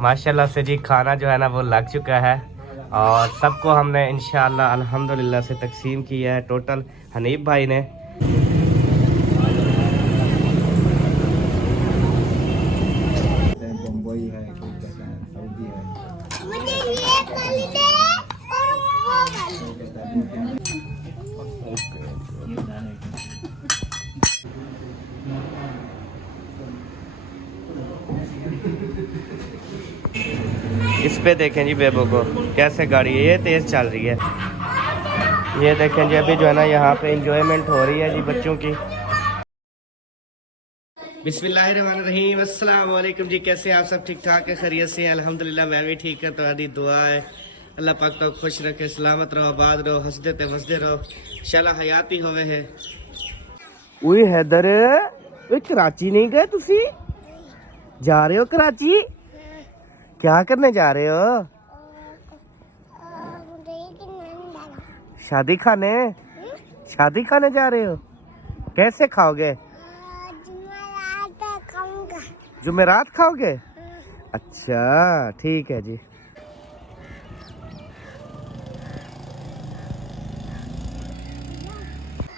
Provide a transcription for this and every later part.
माशाल्लाह से जी खाना जो है ना वो लग चुका है और सबको हमने इंशाल्लाह अल्हम्दुलिल्लाह से तकसीम किया है टोटल हनीफ भाई ने। इस पे देखें जी बेबो को कैसे गाड़ी है ये तेज़ चल रही है। ये देखें जी अभी जो है ना यहाँ पे इंजॉयमेंट हो रही है जी बच्चों की। बिस्मिल्लाहिर्रहमानिर्रहीम, अस्सलाम वालेकुम जी। कैसे आप सब ठीक ठाक है, खैरियत से? अल्हम्दुलिल्लाह मैं भी ठीक है। तो आदि दुआ है अल्लाह पाक तो खुश रखे, सलामत रहो, आबाद रहो, हंसदे ते वसदे रहो, इंशाल्लाह हयाती होवे है। ओए हैदर ओए कराची नहीं गए तुसी? जा रहे हो कराची? क्या करने जा रहे हो? शादी खाने? शादी खाने जा रहे हो? कैसे खाओगे? जुमेरात खाओगे? अच्छा ठीक है जी।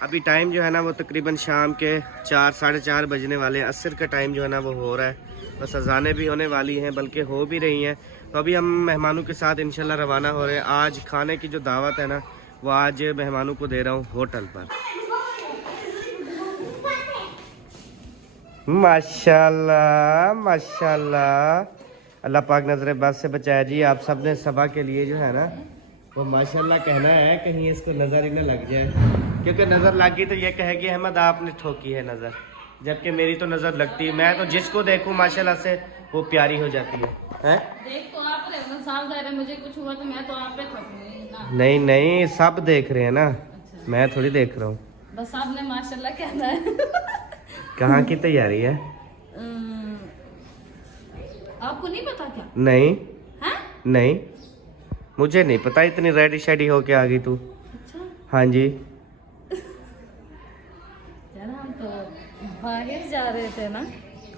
अभी टाइम जो है ना वो तकरीबन शाम के 4 साढ़े 4 बजने वाले हैं। असर का टाइम जो है ना वो हो रहा है, बस अजानें भी होने वाली हैं, बल्कि हो भी रही हैं। तो अभी हम मेहमानों के साथ इंशाल्लाह रवाना हो रहे हैं। आज खाने की जो दावत है ना वो आज मेहमानों को दे रहा हूँ होटल पर। माशाल्लाह माशाल्लाह, अल्लाह पाक नजर बस से बचाया जी। आप सब ने सबा के लिए जो है ना वो माशाल्लाह कहना है, कहीं इसको नज़र ही ना लग जाए, क्योंकि नज़र लग गई तो ये कहेगी अहमद आपने ठोकी है नज़र, जबकि मेरी तो नज़र लगती है। मैं तो जिसको देखूं माशाल्लाह से वो प्यारी हो जाती है। देख तो आप रहे हो, साफ ज़ाहिर है मुझे कुछ हुआ तो मैं तो आप पे ठोकूंगी ना। नहीं नहीं सब देख रहे हैं ना। अच्छा। मैं थोड़ी देख रहा हूँ। बस आपने माशाल्लाह कहना है। कहाँ की तैयारी है? आपको नहीं पता क्या? नहीं है? नहीं मुझे नहीं पता, इतनी रेडी शेडी होके आ गई तू। अच्छा। हाँ जी यार हम तो बाहर जा रहे थे ना।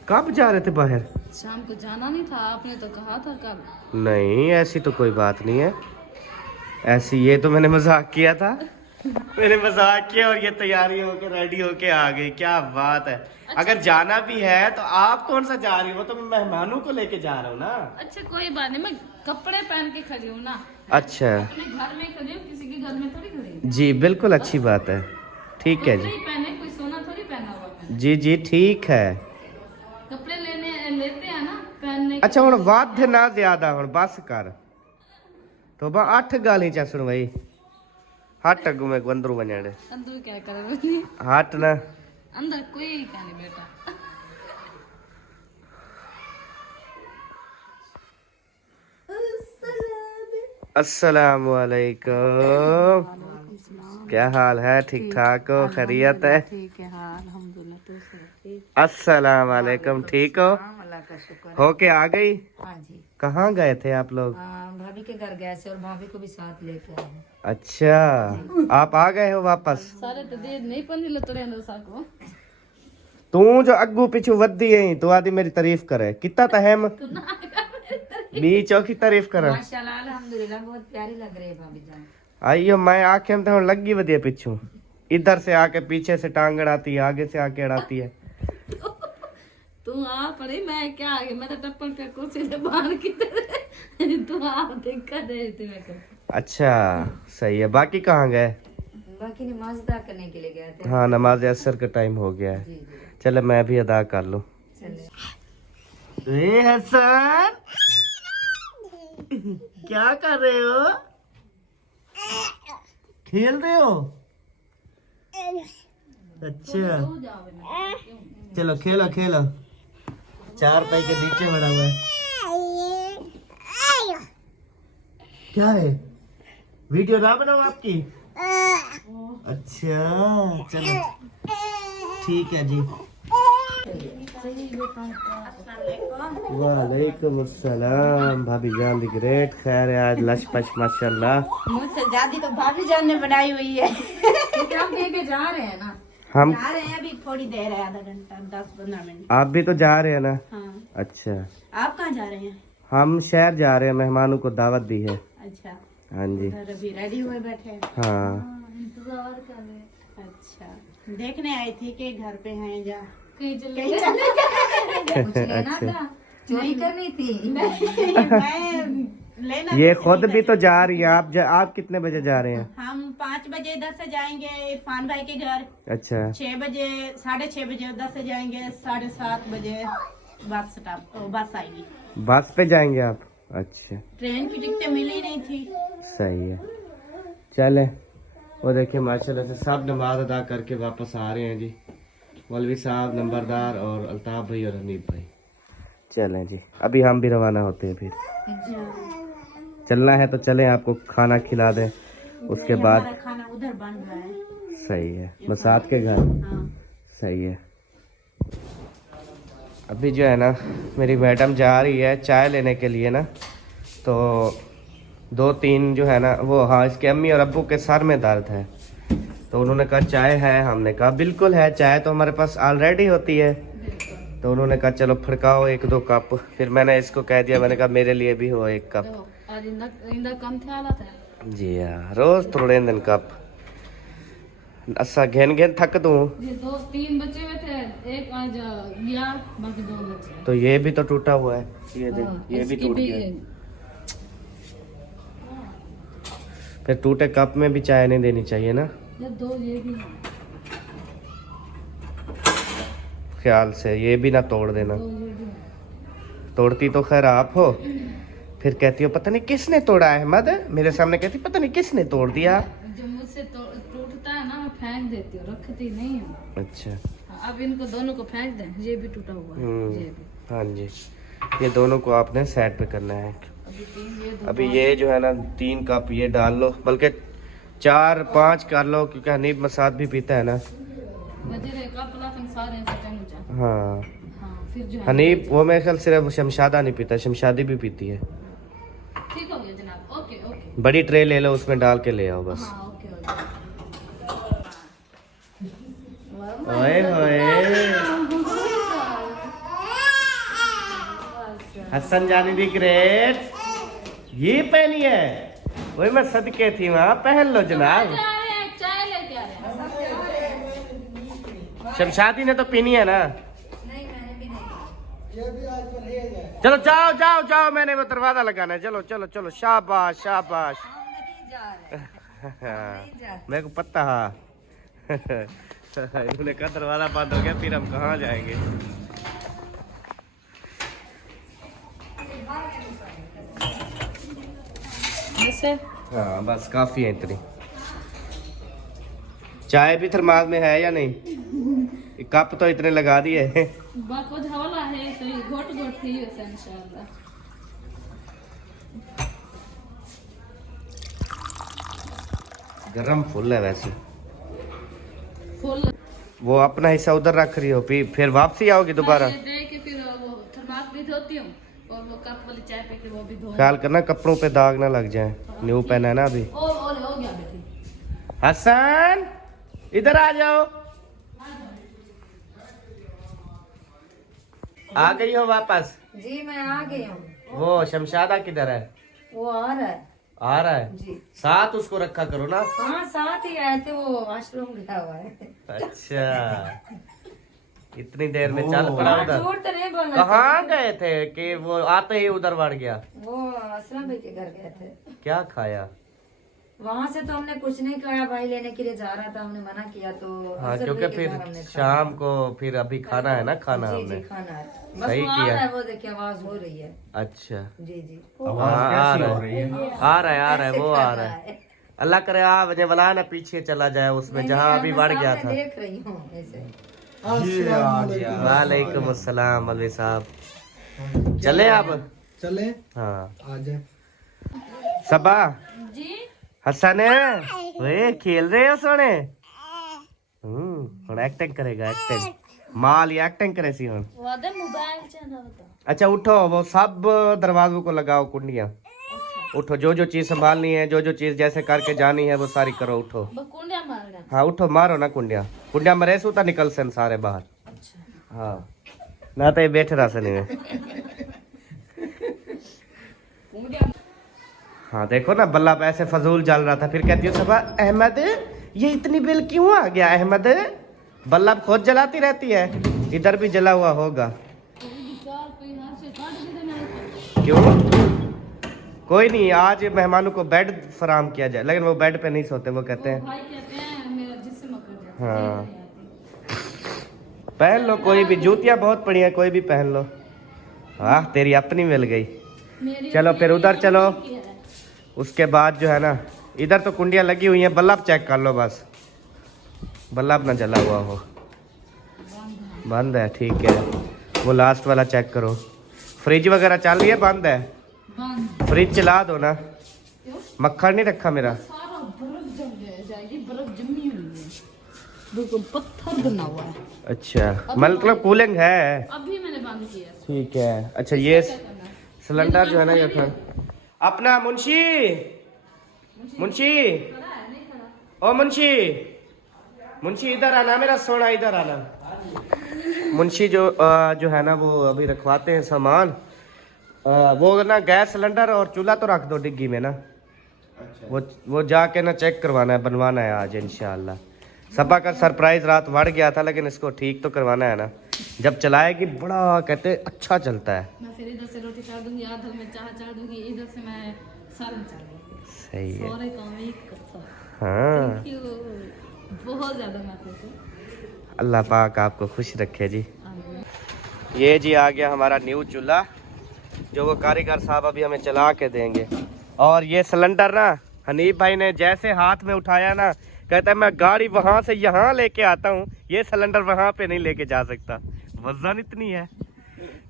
कब जा रहे थे बाहर? शाम को जाना नहीं था, आपने तो कहा था कब। नहीं ऐसी तो कोई बात नहीं है ऐसी, ये तो मैंने मजाक किया था। मैंने मजाक किया और ये तैयारी होके रेडी होके आ गई। क्या बात है। अच्छा। अगर जाना भी है तो आप कौन सा जा रही हो? वो तो मैं मेहमानों को लेके जा रहा हूँ ना। अच्छा कोई बात नहीं, मैं कपड़े पहन के खड़ी हूँ ना। अच्छा अपने घर में खड़ी हूँ, किसी के घर में थोड़ी खड़ी हूँ। जी बिल्कुल अच्छी बात है, ठीक है जी। पहने कोई सोना थोड़ी पहना हुआ मैंने। जी जी ठीक है। कपड़े लेते हैं ना पहनने। अच्छा हुण वाद ना ज्यादा, हुण बस कर तो बा 8 गाली चा सुन भाई। हट अगू में अंदरू वञण अंदर क्या कर हट ना। अंदर कोई क्या नहीं बेटा। अस्सलाम वालेकुम, क्या हाल है? ठीक ठाक हो? खैरियत है? ठीक है हाँ अल्हम्दुलिल्लाह। अस्सलाम वालेकुम, ठीक हो? अल्लाह का शुक्र। होके आ गई? हाँ जी। कहाँ गए थे आप लोग? भाभी के घर गए थे और भाभी को भी साथ लेके आए हैं। अच्छा आप आ गए हो वापस? सारे तो दे नहीं पन्नी लतड़े अंदर साको। तू जो अग्गू पिछू वधी है तू आदि मेरी तारीफ करे कितना तहम बी चौकी तारीफ कर। माशाल्लाह अल्हम्दुलिल्लाह बहुत प्यारी लग रही है भाभी जान। आइयो मैं आखे में तो लगी वधिया पिछू, इधर से आके पीछे से टांग अड़ाती है, आगे से आके अड़ाती है। तू आ पड़ी, मैं क्या आ गई, मैं तो टप्पल पे कुर्सी से बाहर की तरह तू आ देखा दे तुम्हें। अच्छा सही है। बाकी कहाँ गए? बाकी नमाज अदा करने के लिए गए थे। हाँ नमाज असर का टाइम हो गया है। चलो मैं भी अदा कर लूं। ए हसन क्या कर रहे हो? खेल रहे हो? अच्छा चलो खेलो खेलो। 4 पाई के नीचे बना हुआ है। क्या है? वीडियो ना बनाओ आपकी? अच्छा चलो ठीक है जी। वालेकुम अस्सलाम। भाभी जान दी ग्रेट, खैर है आज लश पश माशाल्लाह। मुझसे ज्यादा तो भाभी जान ने बनाई हुई है। हम लेके जा रहे हैं ना। हम जा रहे हैं अभी थोड़ी देर है, आधा घंटा 10-15 मिनट। आप भी तो जा रहे हैं ना? हाँ। अच्छा आप कहाँ जा रहे हैं? हम शहर जा रहे हैं, मेहमानों को दावत दी है। अच्छा, हाँ जी। उधर अभी रेडी हुए बैठे हैं। हाँ इंतजार कर रहे। अच्छा, देखने आई थी कि घर पे हैं या कहीं चले कहीं गए? चले कुछ लेना था, चोरी करनी थी। मैं लेना ये कुछ खुद नहीं भी था। तो जा रही है। आप कितने बजे जा रहे हैं? हम 5 बजे इधर से जाएंगे इरफान भाई के घर। अच्छा 6 बजे 6:30 बजे उधर से जाएंगे। 7:30 बजे बस आएगी। बस पे जाएंगे आप? अच्छा ट्रेन की टिकटें मिली नहीं थी। सही है। चले, वो देखिए माशाल्लाह से सब नमाज अदा करके वापस आ रहे हैं जी। मौलवी साहब, नंबरदार और अल्ताफ भाई और हनीफ भाई। चलें जी, अभी हम भी रवाना होते हैं। फिर चलना है तो चलें, आपको खाना खिला दें उसके बाद। हमारा खाना उधर बन रहा है। सही है, मसाद के घर। हाँ। सही है। अभी जो है ना मेरी मैडम जा रही है चाय लेने के लिए ना, तो 2-3 जो है ना वो, हाँ इसके अम्मी और अब्बू के सर में दर्द है, तो उन्होंने कहा चाय है। हमने कहा बिल्कुल है, चाय तो हमारे पास ऑलरेडी होती है। तो उन्होंने कहा चलो फड़काओ 1-2 कप। फिर मैंने इसको कह दिया, मैंने कहा मेरे लिए भी हो 1 कप। देखो, आज इंदा कम थे हालत है। जी हाँ, रोज थोड़े दिन कप। असा घेन घेन थक दूँ। ये 2-3 बचे हुए थे, एक आज गया, बाकी 2 बचे। तो ये भी तो टूटा हुआ है, ये देख, हाँ, ये भी इसकी टूट गया। फिर टूटे कप में भी चाय नहीं देनी चाहिए ना, ये 2 ये भी है। ख्याल से। ये भी ना तोड़ देना। 2 ये भी है। तोड़ती तो खैर आप हो, फिर कहती हो पता नहीं किसने तोड़ा है। अहमद मेरे सामने कहती पता नहीं किसने तोड़ दिया। जो मुझसे टूटता है ना, मैं फेंक देती हूँ, रखती नहीं हूँ। अच्छा हाँ, अब इनको दोनों को फेंक दें। ये भी टूटा हुआ है, ये भी। हाँ जी, ये दोनों को आपने साइड पे करना है। अभी 3 ये 2। अभी ये जो है ना 3 कप ये डाल लो, बल्कि 4-5 कर लो, क्योंकि हनीफ मसाद भी पीता है ना। वजह कप ला तुम सारे से चंग जा। हाँ हाँ, फिर जो है हनीफ वो मेरे ख्याल सिर्फ शमशादा नहीं पीता, शमशादी भी पीती है। ठीक हो गया जनाब। Okay okay. बड़ी ट्रे ले लो, उसमें डाल के ले आओ बस। हाँ ओके हो गया। ओए होए, हसन जानी दी ग्रेट, ये पहनी है। वही मैं सदके थी वहाँ, पहन लो जनाब। चाय लेके आ रहे हैं। शमशादी ने तो पीनी है ना। नहीं मैंने भी नहीं। चलो जाओ जाओ जाओ, मैंने वो दरवाजा लगाना है। चलो चलो चलो, शाबाश शाबाश। मेरे को पता है। इन्होंने कहा दरवाजा बंद हो गया, फिर हम कहाँ जाएंगे। हाँ बस काफी है इतनी। चाय भी थर्मास में है या नहीं? कप तो इतने लगा दिए। बात हवाला है, तो ये घोट घोट थी वैसे इंशाल्लाह। गरम फुल है वैसे। फुल वो अपना हिस्सा उधर रख रही हो, फिर वापसी आओगी दोबारा। मैं दे के फिर वो थर्मास भी धोती हूँ, और वो कप वाली चाय पे के वो भी धो। ख्याल करना कपड़ों पे दाग ना लग जाए। न्यू पहना है ना अभी। और हो गया बेटी। हसन इधर आ जाओ। आ गई हो वापस? जी मैं आ गई हूँ। वो शमशादा किधर है? वो आ रहा है आ रहा है? जी। साथ उसको रखा करो ना। हाँ साथ ही आए थे, वो आश्रम गया हुआ है। अच्छा, इतनी देर में चल पड़ा उधर। झूठ तो नहीं बोलना। कहाँ गए थे कि वो आते ही उधर बढ़ गया? वो असलम भाई के घर गए थे। क्या खाया? वहाँ से तो हमने कुछ नहीं खाया, भाई लेने के लिए जा रहा था, हमने मना किया तो हाँ अफजल क्योंकि भाई के फिर घर हमने खाया। शाम को फिर अभी खाना है ना, खाना जी हमने। जी खाना है। बस सही वो आ किया। रहा है, वो देखिए आवाज हो रही है। अच्छा जी जी हाँ, आ रहा है वो आ रहा है। अल्लाह करे आ वजह वाला ना पीछे चला जाए उसमें जहाँ अभी बढ़ गया था। देख रही हूँ ऐसे। वालेकुम अस्सलाम मौलवी साहब। चले आप? चले हाँ आ जाए। सबा जी हसन वे खेल रहे हो सोने। ਹੁਣ एक्टिंग करेगा, एक्टिंग माल या एक्टिंग करे सी ਹੁਣ। वादे मोबाइल चैनल बता। अच्छा उठो, वो सब दरवाजों को लगाओ कुंडियाँ। उठो, जो जो चीज संभालनी है, जो जो चीज जैसे करके जानी है वो सारी करो। उठो। बकुंडिया मार रहा। हाँ उठो, मारो ना कुंडिया। कुंडिया मरे सू तो निकल सन सारे बाहर। अच्छा हाँ ना तो ये बैठे रहा सने में। हाँ देखो ना, बल्लभ ऐसे फजूल जल रहा था, फिर कहती हो सबा अहमद ये इतनी बिल क्यों आ गया अहमद। बल्लभ खुद जलाती रहती है, इधर भी जला हुआ होगा। क्यों? कोई नहीं, आज मेहमानों को बेड फराम किया जाए, लेकिन वो बेड पे नहीं सोते, वो कहते हैं हाँ पहन लो कोई भी, जूतियाँ बहुत पड़ी हैं, कोई भी पहन लो। वाह तेरी अपनी मिल गई। चलो फिर उधर चलो। उसके बाद जो है ना, इधर तो कुंडियाँ लगी हुई हैं, बल्लभ चेक कर लो बस, बल्लभ ना जला हुआ हो। बंद है, ठीक है। वो लास्ट वाला चेक करो। फ्रिज वगैरह चल रही है? बंद है। फ्रिज चला दो ना। मक्खन नहीं रखा मेरा। बिल्कुल पत्थर बना हुआ है। अच्छा मतलब कूलिंग है। अभी मैंने बंद किया। ठीक है। अच्छा ये सिलेंडर जो है ना, ये था अपना। मुंशी मुंशी ओ मुंशी, मुंशी इधर आना, मेरा सोना इधर आना। मुंशी जो है ना, वो अभी रखवाते हैं सामान। वो ना गैस सिलेंडर और चूल्हा तो रख दो डिग्गी में ना। अच्छा। वो जाके ना चेक करवाना है, बनवाना है आज इंशाल्लाह। सबा का सरप्राइज रात बढ़ गया था, लेकिन इसको ठीक तो करवाना है ना। जब चलाएगी बड़ा कहते अच्छा चलता है। मैं फिर इधर से रोटी चाड़ दूंगी, इधर में चाय चाड़ दूंगी, इधर से मैं सालन चाड़ दूंगी। सही है। सारे काम एक करता। हाँ बहुत ज्यादा मैं अल्लाह पाक आपको खुश रखे जी। ये जी आ गया हमारा न्यू चूल्हा, जो वो कारीगर साहब अभी हमें चला के देंगे। और ये सिलेंडर ना, हनीफ भाई ने जैसे हाथ में उठाया ना, कहता है मैं गाड़ी वहां से यहाँ लेके आता हूँ, ये सिलेंडर वहां पे नहीं लेके जा सकता। वजन इतनी है,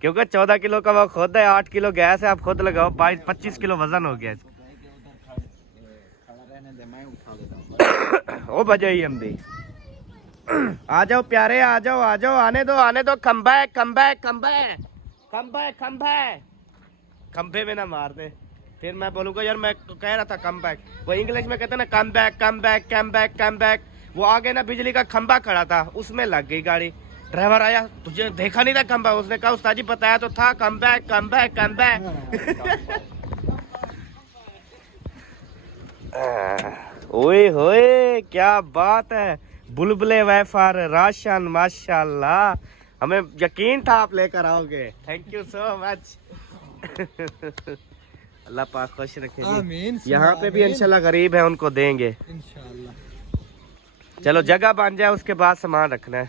क्योंकि 14 किलो का वो खुद है, 8 किलो गैस है, आप खुद लगाओ, 22-25 किलो वजन हो गया। ओ बजाई हम भी। आ जाओ प्यारे, आ जाओ आ जाओ, आने दो आने दो। खंबा है खंबा है खंबा है खंबा है खंबा है। खंबे में ना मार दे, फिर मैं बोलूँगा यार मैं कह रहा था कम बैक। वो इंग्लिश में कहते हैं ना come back come back come back come back. वो आगे ना बिजली का खंबा खड़ा था, उसमें लग गई गाड़ी। ड्राइवर आया, तुझे देखा नहीं था खंबा? उसने कहा उस्ताद जी बताया तो था come back come back come back. ओए होए क्या बात है। बुलबुले वेफर राशन माशाल्लाह, हमें यकीन था आप लेकर आओगे। Thank you so much. Allah पाक खुश रखे जी। यहाँ पे भी इंशाल्लाह गरीब है, उनको देंगे इंशाल्लाह। चलो जगह बन जाए, उसके बाद सामान रखना है।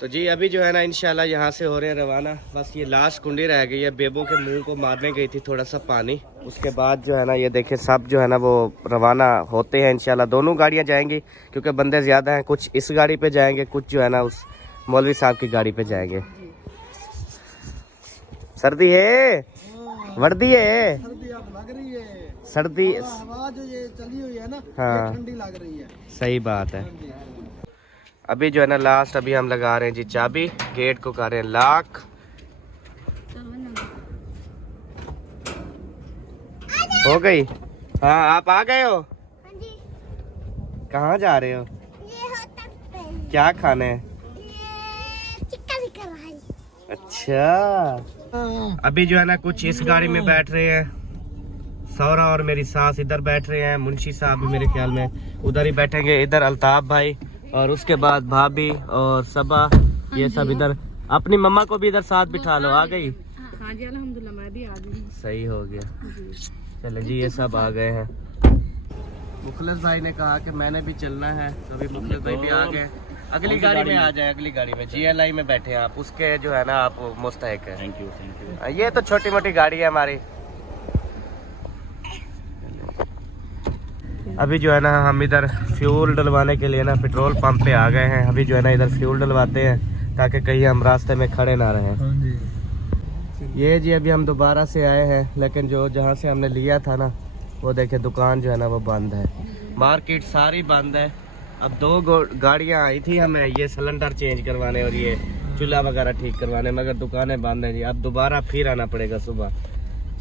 तो जी अभी जो है ना इंशाल्लाह यहाँ से हो रहे हैं रवाना। बस ये लास्ट कुंडी रह गई है, बेबो के मुंह को मारने गई थी थोड़ा सा पानी। उसके बाद जो है ना ये देखे सब जो है ना वो रवाना होते हैं इंशाल्लाह। दोनों गाड़ियाँ जाएंगी क्योंकि बंदे ज़्यादा हैं। कुछ इस गाड़ी पे जाएंगे, कुछ जो है ना उस मौलवी साहब की गाड़ी पे जाएंगे। सर्दी है, वर्दी है, सर्दी आवाज ये चली हुई है ना, हाँ ठंडी लग रही है। सही बात है। अभी जो है ना लास्ट अभी हम लगा रहे हैं जी चाबी, गेट को कर रहे हैं लॉक। हो गई? हाँ आप आ गए हो? कहाँ जा रहे हो? क्या खाना है? अच्छा अभी जो है ना कुछ इस गाड़ी में बैठ रहे हैं, सौरा और मेरी सास इधर बैठ रहे हैं, मुंशी साहब भी मेरे ख्याल में उधर ही बैठेंगे, इधर अल्ताफ भाई और उसके बाद भाभी और सबा, ये सब इधर। अपनी मम्मा को भी इधर साथ बिठा लो। आ गई? हाँ जी अल्हम्दुलिल्लाह मैं भी आ गई। सही हो गया। चले जी ये सब आ गए हैं। मुखलिस भाई ने कहा कि मैंने भी चलना है, तो अभी मुखलिस भाई भी आ गए। अगली गाड़ी में आ जाए, अगली गाड़ी में GLI में बैठे हैं आप, उसके जो है ना आप मुस्तहिक है। Thank you. ये तो छोटी मोटी गाड़ी है हमारी। अभी जो है ना हम इधर फ्यूल डलवाने के लिए ना पेट्रोल पंप पे आ गए हैं। अभी जो है ना इधर फ्यूल डलवाते हैं ताकि कहीं हम रास्ते में खड़े ना रहें। ये जी अभी हम दोबारा से आए हैं, लेकिन जो जहाँ से हमने लिया था ना वो देखे दुकान जो है ना वो बंद है, मार्केट सारी बंद है। अब 2 गाड़ियाँ आई थी हमें ये सिलेंडर चेंज करवाने और ये चूल्हा वगैरह ठीक करवाने, मगर दुकानें बंद हैं जी। अब दोबारा फिर आना पड़ेगा सुबह।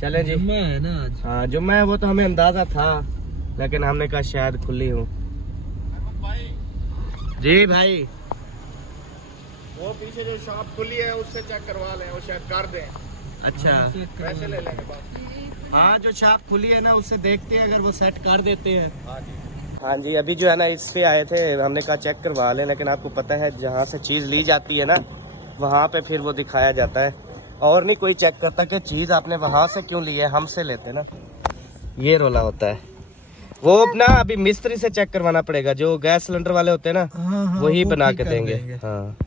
चले जी, जुम्मा है ना आज? हाँ जुम्मा है, वो तो हमें अंदाजा था, लेकिन हमने कहा शायद खुली हूँ। जी भाई वो पीछे जो शॉप खुली है उससे चेक करवा लें, वो शायद कर दें। अच्छा हाँ, जो शॉप खुली है ना उससे देखते हैं, अगर वो सेट कर देते हैं। हाँ जी, अभी जो है ना इससे आए थे, हमने कहा चेक करवा लें, लेकिन आपको पता है जहाँ से चीज़ ली जाती है ना वहाँ पे फिर वो दिखाया जाता है, और नहीं कोई चेक करता कि चीज़ आपने वहाँ से क्यों ली है, हमसे लेते ना, ये रोला होता है। वो ना अभी मिस्त्री से चेक करवाना पड़ेगा, जो गैस सिलेंडर वाले होते हैं ना वही बना के देंगे। हाँ,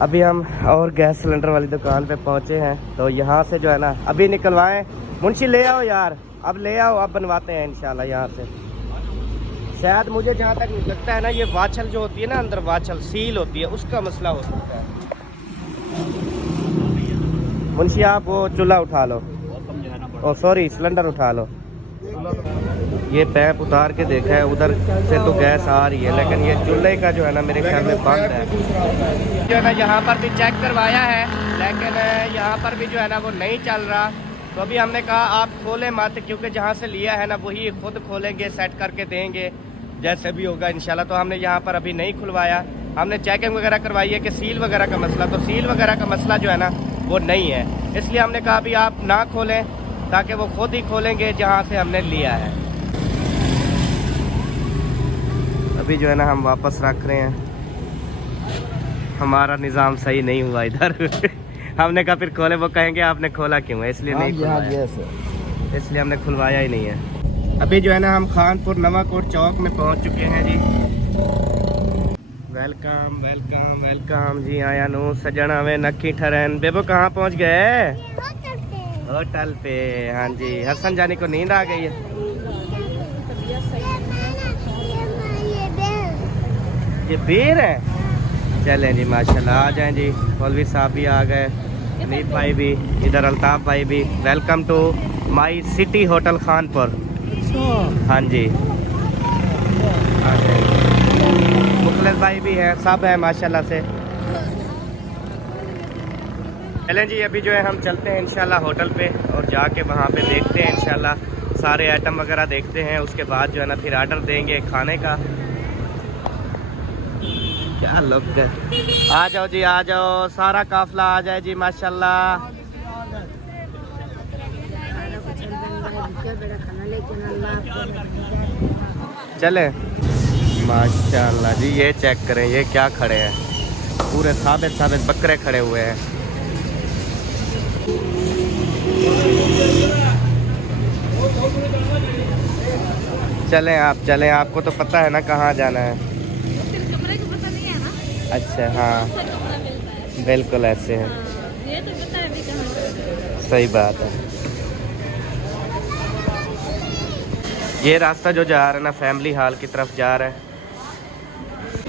अभी हम और गैस सिलेंडर वाली दुकान पे पहुंचे हैं, तो यहाँ से जो है ना अभी निकलवाएं। मुंशी ले आओ यार, अब ले आओ, अब बनवाते हैं इंशाल्लाह यहाँ से। शायद मुझे जहाँ तक लगता है ना, ये वाचल जो होती है ना, अंदर वाचल सील होती है, उसका मसला हो सकता है। मुंशी आप वो चूल्हा उठा लो, ओ सॉरी सिलेंडर उठा लो। ये पैप उतार के देखा है, उधर से तो गैस आ रही है, लेकिन ये चूल्हे का जो है ना मेरे ख्याल में बंद है। जो है ना यहाँ पर भी चेक करवाया है, लेकिन यहाँ पर भी जो है ना वो नहीं चल रहा। तो अभी हमने कहा आप खोलें मत, क्योंकि जहाँ से लिया है ना वही खुद खोलेंगे, सेट करके देंगे जैसे भी होगा इंशाल्लाह। तो हमने यहाँ पर अभी नहीं खुलवाया, हमने चेकिंग वगैरह करवाई है कि सील वगैरह का मसला, तो सील वगैरह का मसला जो है ना वो नहीं है, इसलिए हमने कहा अभी आप ना खोलें, ताकि वो खुद ही खोलेंगे जहाँ से हमने लिया है। अभी जो है ना हम वापस रख रहे हैं, हमारा निज़ाम सही नहीं हुआ इधर। हमने कहा फिर खोले, वो कहेंगे आपने खोला क्यों है, इसलिए नहीं खुलवाया, इसलिए हमने खुलवाया ही नहीं है। अभी जो है ना हम खानपुर नवाकोट चौक में पहुंच चुके हैं जी। वेलकम वेलकम वेलकम जी। आया नो सजना में नक्की ठहरन। बेबो कहाँ पहुंच गए? होटल पे। हाँ जी, हसन जानी को नींद आ गई है। ये बेर है। चलें जी माशाल्लाह, आ जाएं जी। मौलवी साहब भी आ गए, हनीफ भाई भी, इधर अल्ताफ भाई भी। Welcome to my city hotel Khanpur. हाँ जी, मुखलिस भाई भी है, सब है माशाल्लाह से। चलें जी, अभी जो है हम चलते हैं इंशाल्लाह होटल पे, और जाके वहाँ पे देखते हैं इंशाल्लाह, सारे आइटम वगैरह देखते हैं, उसके बाद जो है ना फिर ऑर्डर देंगे खाने का। क्या लोग है, आ जाओ जी, आ जाओ, सारा काफिला आ जाए जी माशाल्लाह। चले माशाल्लाह जी। ये चेक करें, ये क्या खड़े हैं, पूरे साबित साबित बकरे खड़े हुए हैं। चलें आप, चलें, आपको तो पता है ना कहाँ जाना है। कमरे को पता नहीं है ना। अच्छा हाँ, कमरा मिलता है, बिल्कुल ऐसे है। ये तो पता है अभी कहाँ। सही बात है। ये रास्ता जो जा रहा है ना फैमिली हॉल की तरफ जा रहा है।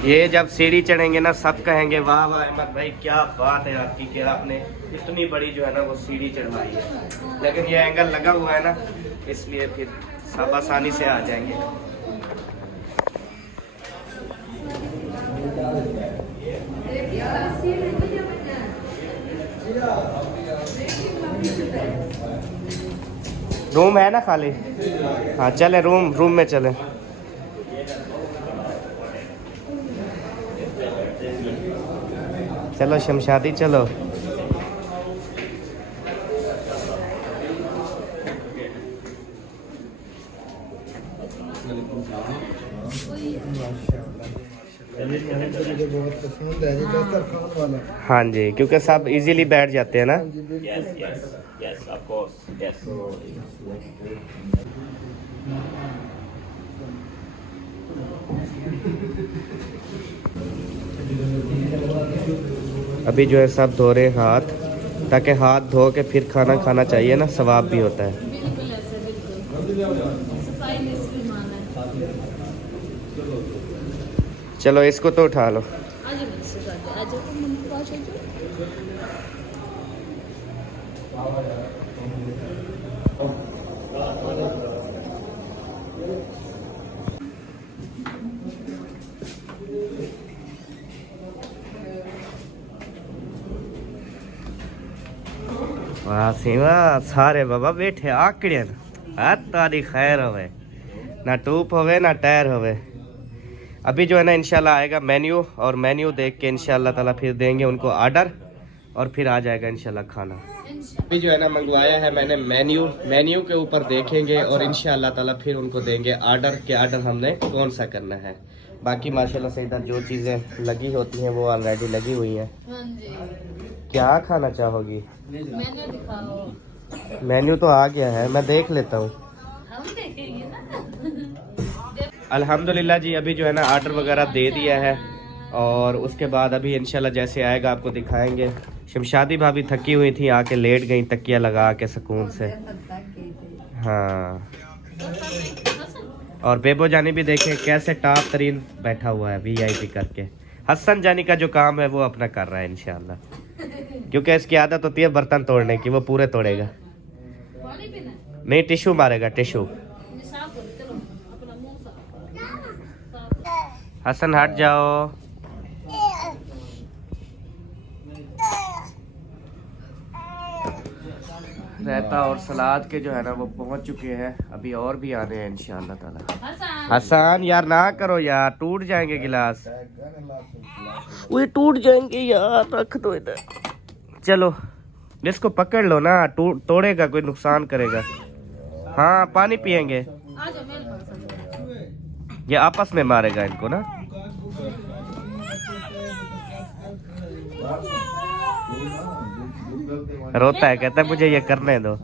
ये जब सीढ़ी चढ़ेंगे ना सब कहेंगे वाह वाह अहमद भाई क्या बात है आपकी, क्या आपने इतनी बड़ी जो है ना वो सीढ़ी चढ़वाई है। लेकिन ये एंगल लगा हुआ है ना, इसलिए फिर सब आसानी से आ जाएंगे। रूम है ना खाली? हाँ चले, रूम में चले। चलो शमशादी चलो। हाँ जी, क्योंकि सब इजीली बैठ जाते हैं ना। अभी जो है सब धो रहे हाथ, ताकि हाथ धो के फिर खाना खाना चाहिए ना, सवाब भी होता है। बिल्कुल ऐसे, बिल्कुल सफाई में इसमें माना है। चलो इसको तो उठा लो। आज मेरे से जाते, आज तो मन को आज वाह सिवा, सारे बाबा बैठे आकड़ियन। तारी खैर होवे, ना टूप होवे ना टायर होवे। अभी जो है ना इंशाल्लाह आएगा मेन्यू, और मेन्यू देख के इंशाल्लाह ताला फिर देंगे उनको ऑर्डर, और फिर आ जाएगा इंशाल्लाह खाना। अभी जो है ना मंगवाया है मैंने मेन्यू के ऊपर देखेंगे और इंशाल्लाह ताला फिर उनको देंगे आर्डर के आर्डर हमने कौन सा करना है। बाकी माशाल्लाह से इधर जो चीज़ें लगी होती हैं वो ऑलरेडी लगी हुई हैं। क्या खाना चाहोगी? मेन्यू दिखाओ। मेन्यू तो आ गया है, मैं देख लेता हूँ। हम देखेंगे ना। अल्हम्दुलिल्लाह जी अभी जो है ना ऑर्डर वगैरह दे दिया है और उसके बाद अभी इंशाल्लाह जैसे आएगा आपको दिखाएंगे। शमशादी भाभी थकी हुई थी, आके लेट गई तकिया लगा के सुकून से। हाँ, और बेबो जानी भी देखे कैसे टॉप तरीन बैठा हुआ है VIP करके। हसन जानी का जो काम है वो अपना कर रहा है इंशाल्लाह, क्योंकि इसकी आदत होती है बर्तन तोड़ने की, वो पूरे तोड़ेगा। पानी पीना? नहीं, टिश्यू मारेगा, टिश्यू। साफ करो, चलो अपना मुंह साफ। हसन हट जाओ। रायता और सलाद के जो है ना वो पहुंच चुके हैं, अभी और भी आने हैं इंशाल्लाह ताला। हसन यार ना करो यार, टूट जाएंगे गिलास। वो टूट जाएंगे यार, रख दो इधर। चलो इसको पकड़ लो ना, तोड़ेगा कोई नुकसान करेगा। हाँ पानी पियेंगे, आ जाओ मेरे पास। ये आपस में मारेगा इनको ना। रोता है, कहता है मुझे ये करने दो।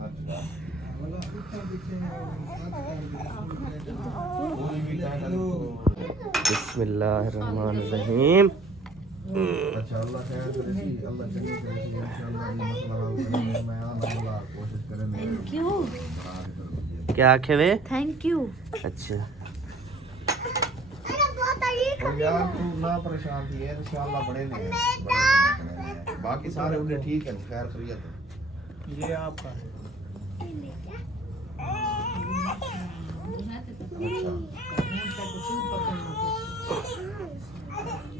बिस्मिल्लाहिर्रहमानिर्रहीम। Thank you. क्या आखे वे? Thank you. अच्छा यार तू ना परेशान थी है, इंशाल्लाह बड़े ने बाकी सारे उन्हें ठीक है, खैर खैरियत। ये आपका है।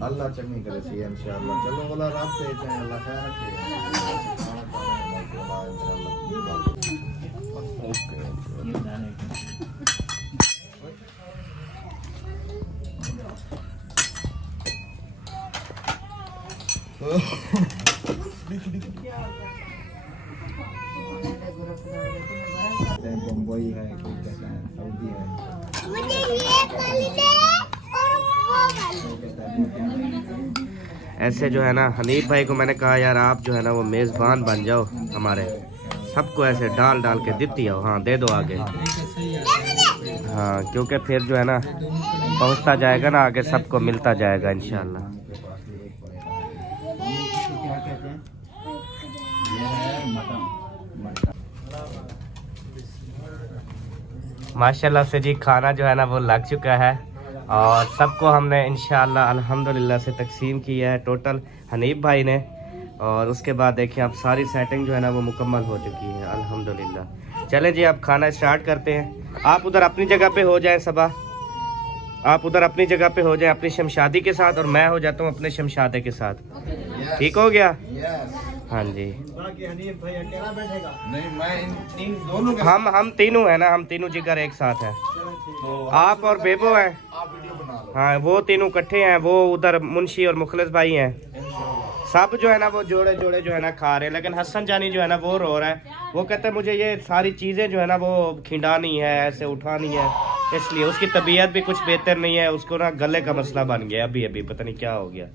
अल्लाह चंगी करे सी इंशाल्लाह। चलो वाला रब से चाहे अल्लाह खैर रखे। बम्बई है, कोई कहता है सऊदी है। ऐसे जो है ना हनीफ भाई को मैंने कहा यार आप जो है ना वो मेज़बान बन जाओ हमारे, सबको ऐसे डाल डाल के देती हो। हाँ दे दो आगे। हाँ क्योंकि फिर जो है ना पहुंचता जाएगा ना आगे, सबको मिलता जाएगा इंशाल्लाह। माशाल्लाह से जी खाना जो है ना वो लग चुका है और सबको हमने इंशाल्लाह अल्हम्दुलिल्लाह से तकसीम किया है टोटल हनीफ भाई ने। और उसके बाद देखिए आप सारी सेटिंग जो है ना वो मुकम्मल हो चुकी है अल्हम्दुलिल्लाह। चलें जी अब खाना स्टार्ट करते हैं। आप उधर अपनी जगह पे हो जाएं, सबा आप उधर अपनी जगह पे हो जाएं अपनी शमशादी के साथ, और मैं हो जाता हूँ अपने शमशादे के साथ। ठीक हो गया? हाँ जी। बाकी हनीफ भाई अकेला बैठेगा? नहीं, मैं इन दोनों के हम तीनों है ना, हम तीनों जिगर एक साथ हैं। तो आप और बेबो हैं। आप वीडियो बना लो। हाँ वो तीनों इकट्ठे हैं, वो उधर मुंशी और मुखलिस भाई हैं। सब जो है ना वो जोड़े जोड़े जो है ना खा रहे हैं, लेकिन हसन जानी जो है ना वो रो रहा है। वो कहता है मुझे ये सारी चीज़ें जो है ना वो खिंडानी है, ऐसे उठानी है, इसलिए उसकी तबीयत भी कुछ बेहतर नहीं है। उसको ना गले का मसला बन गया अभी अभी, पता नहीं क्या हो गया।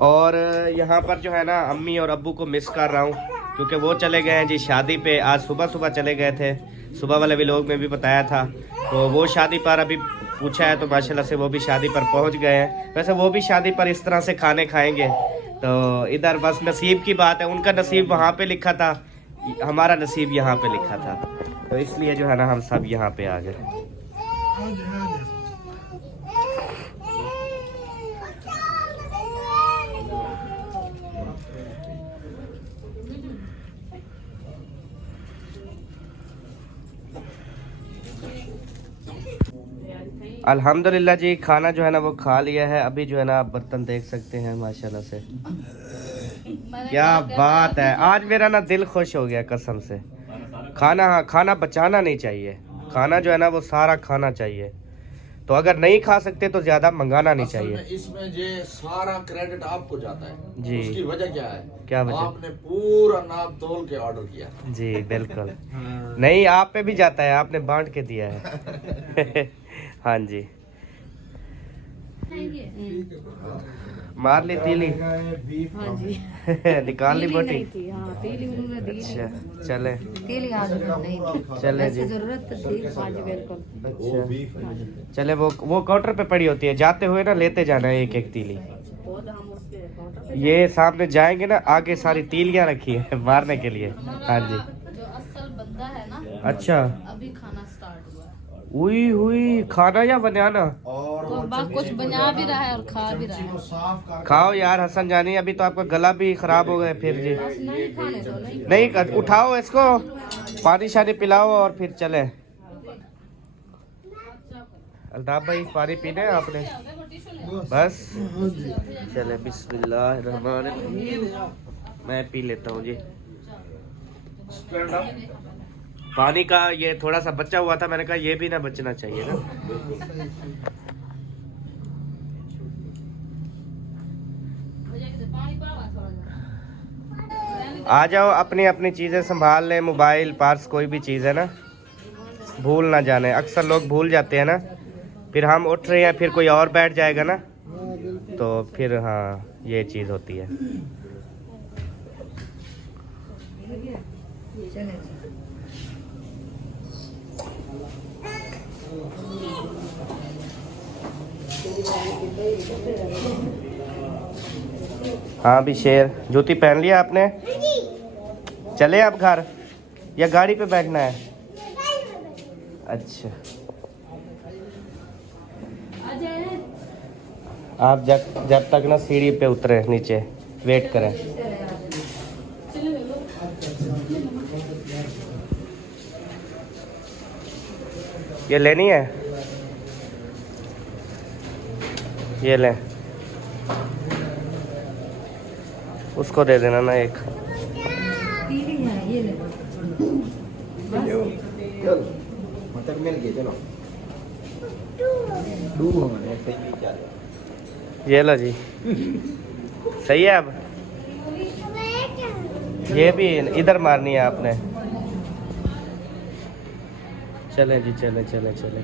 और यहाँ पर जो है ना अम्मी और अब्बू को मिस कर रहा हूँ, क्योंकि वो चले गए हैं जी शादी पे। आज सुबह सुबह चले गए थे, सुबह वाले व्लॉग में भी बताया था। तो वो शादी पर अभी पूछा है तो माशाल्लाह से वो भी शादी पर पहुँच गए हैं। वैसे वो भी शादी पर इस तरह से खाने खाएंगे, तो इधर बस नसीब की बात है। उनका नसीब वहाँ पे लिखा था, हमारा नसीब यहाँ पे लिखा था, तो इसलिए जो है ना हम सब यहाँ पे आ गए। अल्हम्दुलिल्लाह जी खाना जो है ना वो खा लिया है। अभी जो है ना आप बर्तन देख सकते हैं माशाल्लाह से, क्या बात है। आज मेरा ना दिल खुश हो गया कसम से। खाना, हाँ खाना बचाना नहीं चाहिए, खाना जो है ना वो सारा खाना चाहिए। तो अगर नहीं खा सकते तो ज्यादा मंगाना नहीं असल चाहिए। में इसमें ये सारा क्रेडिट आपको जाता है जी। उसकी वजह क्या है? क्या वजह? आपने पूरा नाप तोल के ऑर्डर किया। जी बिल्कुल। नहीं, आप पे भी जाता है, आपने बांट के दिया है। हाँ जी। मार ली तीली। हाँ जी। निकाल ली बोटी। नहीं थी, हाँ तीली उन्होंने दी अच्छा चले तीली आज नहीं थी, चले जी। वैसे जरूरत थी आज बिल्कुल। अच्छा चले, वो काउंटर पे पड़ी होती है, जाते हुए ना लेते जाना है एक एक तीली। बहुत हम उसके काउंटर ये सामने जाएंगे ना, आगे सारी तीलियां रखी है मारने के लिए। हाँ जी। जो असल बंदा है ना, अच्छा, अभी खाना स्टार्ट हुआ है। हुई हुई खाना या बनाना? और तो बस कुछ बना भी रहा है और खा भी रहा है। साफ कर खाओ यार हसन जानी, अभी तो आपका गला भी खराब हो गया फिर जी। बस नहीं खाने दो, नहीं नहीं उठाओ इसको, पानी शानी पिलाओ और फिर चले। अल्ताफ भाई पानी पीने हैं आपने? बस चले, बिस्मिल्लाहिर्रहमानिर्रहीम। मैं पी लेता हूँ जी। पानी का ये थोड़ा सा बचा हुआ था, मैंने कहा ये भी ना बचना चाहिए ना। आ जाओ, अपनी अपनी चीजें संभाल लें, मोबाइल पर्स कोई भी चीज है ना, भूल ना जाने। अक्सर लोग भूल जाते हैं ना, फिर हम उठ रहे हैं फिर कोई और बैठ जाएगा ना, तो फिर हाँ ये चीज होती है। हाँ भी शेर, जूती पहन लिया आपने? चले अब घर या गाड़ी पे बैठना है? अच्छा, आप जब तक ना सीढ़ी पे उतरे नीचे वेट करें। ये लेनी है, ये ले, उसको दे देना ना एक। मतलब मिल गया, चलो ये लो जी, सही है। अब ये भी इधर मारनी है आपने। चले जी, चले चले चले,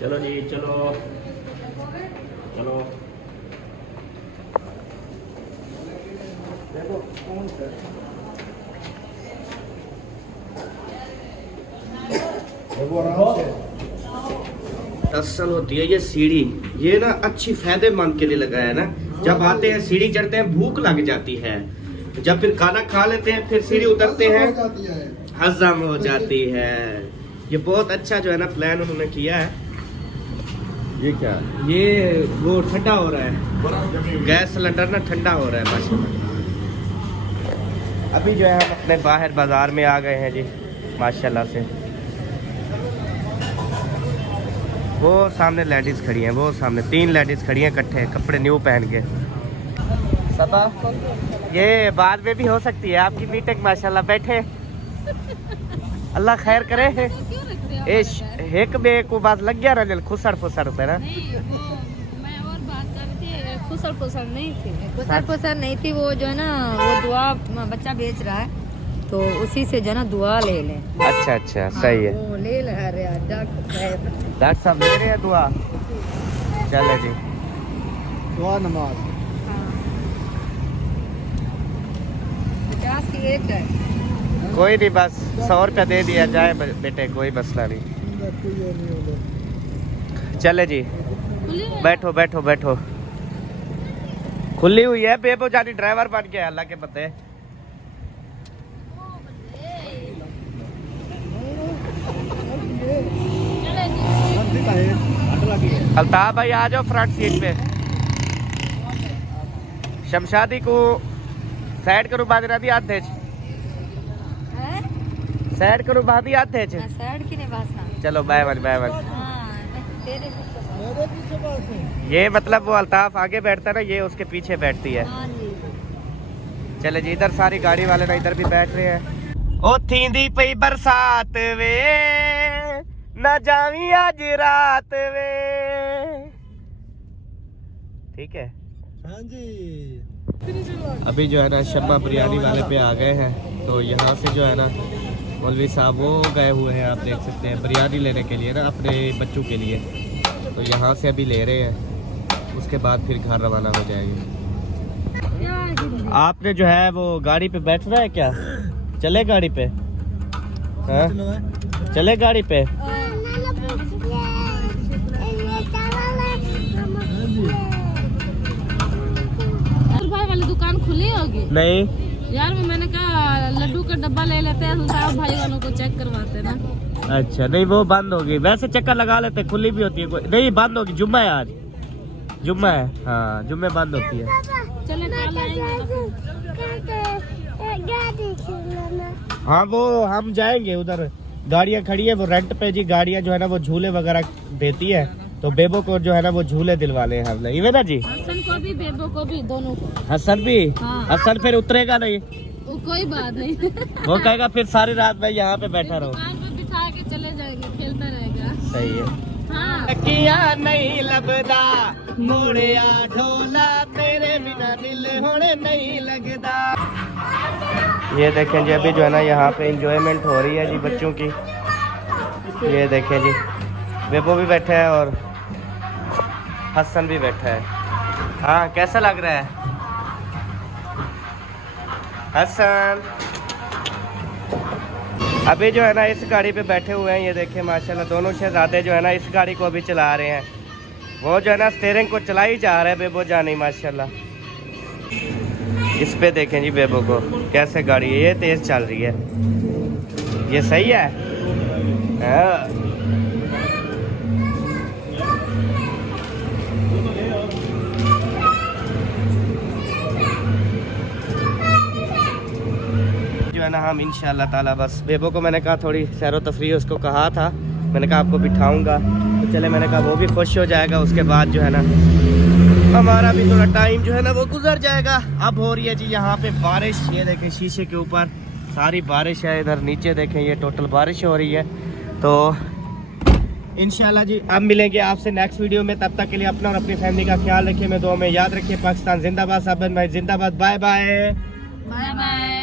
चलो जी, चलो चलो। असल होती है ये सीढ़ी, ये ना अच्छी फायदेमंद के लिए लगाया है ना। जब आते हैं सीढ़ी चढ़ते हैं, भूख लग जाती है, जब फिर खाना खा लेते हैं फिर सीढ़ी उतरते हैं, हजम हो जाती है। ये बहुत अच्छा जो है ना प्लान उन्होंने किया है। ये क्या, ये वो ठंडा हो रहा है, गैस सिलेंडर ना ठंडा हो रहा है माशाल्लाह। अभी जो है हम अपने बाहर बाजार में आ गए हैं जी माशाल्लाह से। वो सामने लेडीज खड़ी हैं, वो सामने 3 लेडीज खड़ी हैं इकट्ठे, कपड़े न्यू पहन के। सबा ये बाद में भी हो सकती है आपकी मीटिंग माशाल्लाह। बैठे, अल्लाह खैर करे। एक में को बात लग गया रजल खुसर फुसर पे ना। नहीं, वो मैं और बात कर रही थी, खुसर फुसर नहीं थी, खुसर फुसर नहीं थी। वो जो है ना, वो दुआ बच्चा बेच रहा है, तो उसी से जो है ना दुआ ले लें। अच्छा अच्छा, सही है। वो ले रहे हैं डॉक्टर साहब ले रहे हैं दुआ। चले जी, दुआ नमाज 50 की एक है। कोई नहीं, बस 100 रुपया दे दिया जाए बेटे, कोई मसला नहीं। चले जी, बैठो बैठो बैठो। खुली हुई है, बेबुजानी ड्राइवर बन गया अल्लाह के पते। अल्ताफ भाई आ जाओ फ्रंट सीट पे। शमशादी को साइड करो, बाजरा दी आते साइड करो, बादी आते साइड की नहीं बात। चलो बाय बाय बाय बाय। ये मतलब वो अल्ताफ आगे बैठता है ना, ये उसके पीछे बैठती है। चले जी, इधर सारी गाड़ी वाले ना इधर भी बैठ रहे हैं। ओ थींदी पई बरसात वे, ना जावी आज रात में। ठीक है हाँ जी। अभी जो है ना शम्मा बिरयानी वाले पे आ गए हैं। तो यहाँ से जो है ना मौलवी साहब वो गए हुए हैं, आप देख सकते हैं बिरयानी लेने के लिए ना अपने बच्चों के लिए। तो यहाँ से अभी ले रहे हैं, उसके बाद फिर घर रवाना हो जाएंगे। आपने जो है वो गाड़ी पे बैठना है क्या? चले गाड़ी पे? हाँ? चले गाड़ी पे? भाई वाली दुकान खुली होगी? नहीं यार मैंने कहा लड्डू का डब्बा ले लेते हैं, तो साहब भाई वालों को चेक करवाते ना। अच्छा, नहीं वो बंद होगी। वैसे चक्कर लगा लेते, खुली भी होती है। कोई नहीं, बंद होगी। जुम्मा है आज, जुम्मा है। हाँ जुम्मे बंद होती है। चले कल आएंगे। हाँ वो हम जाएंगे उधर, गाड़ियाँ खड़ी है वो रेंट पे जी। गाड़ियाँ जो है ना वो झूले वगैरह देती है, तो बेबो को जो है ना वो झूले दिलवाने हैं हमने। इवे ना जी, हसन को भी बेबो को भी, दोनों को। हसन भी? हाँ। हसन फिर उतरेगा नहीं, वो कोई बात नहीं। वो कहेगा फिर सारी रात मैं यहाँ पे बैठा रहूँ। दुकान पे बिठा के चले जाएंगे, खेलता रहेगा। सही है। हाँ किया नहीं लबदा मोड़िया ढोला, तेरे बिना दिल होने नहीं लगदा। ये देखें जी, अभी जो है ना यहाँ पे इंजॉयमेंट हो रही है जी बच्चों की। ये देखें जी, बेबो भी बैठा है और हसन भी बैठा है। हाँ कैसा लग रहा है हसन? अभी जो है ना इस गाड़ी पे बैठे हुए हैं। ये देखें माशाल्लाह दोनों शहजादे जो है ना इस गाड़ी को अभी चला रहे हैं। वो जो है ना स्टीयरिंग को चला ही जा रहा है, बेबो जानी माशाल्लाह। इस पे देखें जी बेबो को कैसे गाड़ी है, ये तेज चल रही है। ये सही है। हाँ। जो है ना हम इंशाल्लाह ताला बस बेबो को मैंने कहा थोड़ी सैरो तफरी उसको कहा था, मैंने कहा आपको बिठाऊंगा तो चले, मैंने कहा वो भी खुश हो जाएगा। उसके बाद जो है ना हमारा भी थोड़ा टाइम जो है ना वो गुजर जाएगा। अब हो रही है जी यहाँ पे बारिश। ये देखें शीशे के ऊपर सारी बारिश है, इधर नीचे देखें ये टोटल बारिश हो रही है। तो इंशाल्लाह जी अब मिलेंगे आपसे नेक्स्ट वीडियो में। तब तक के लिए अपना और अपनी फैमिली का ख्याल रखिए, मैं दुआ में याद रखिए। पाकिस्तान जिंदाबाद, साबित भाई जिंदाबाद। Bye bye. Bye bye.